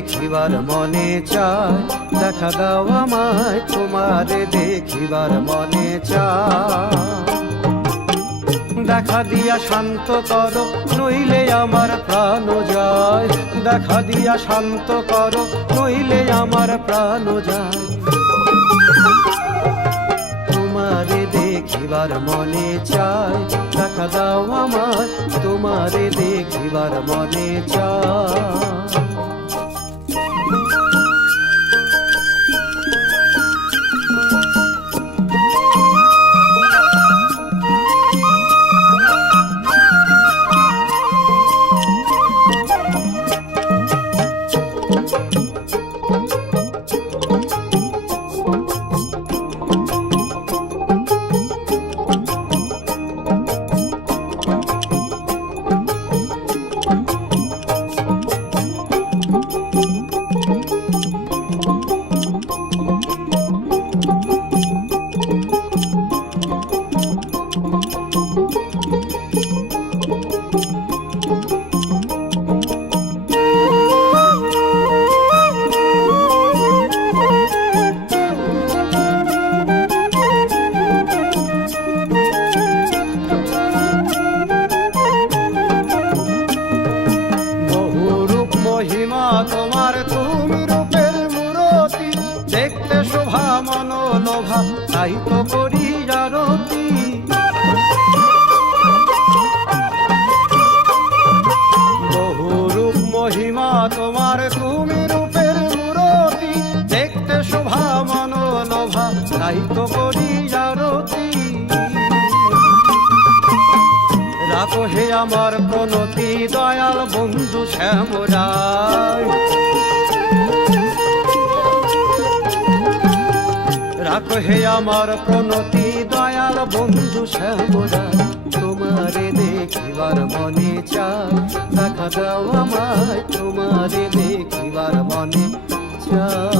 দেখিবার মনে চায়, দেখা দাও আমায় তোমারে দেখিবার মনে চায়। দেখা দিয়া শান্ত করো নইলে আমার প্রাণ যায়, দেখা দিয়া শান্ত করো নইলে আমার প্রাণ যায়। তোমারে দেখিবার মনে চায়, দেখা দাও আমায় তোমারে দেখিবার মনে চায়। তোমার তুমি রূপের মূরতি, দেখতে শোভা মনোলোভা তাই তো করি আরতি। বহু রূপ মহিমা তোমার তুমি রূপের মূরতি, দেখতে শোভা মনোলোভা তাই তো করি আরতি। রাখো হে আমার প্রণতি দয়াল বন্ধু শ্যামরায়, রাখো হে আমার প্রণতি দয়াল বন্ধু শ্যামরায়। তোমারে দেখিবার মনে চায়, দেখা দাও আমায় তোমারে দেখিবার মনে চায়।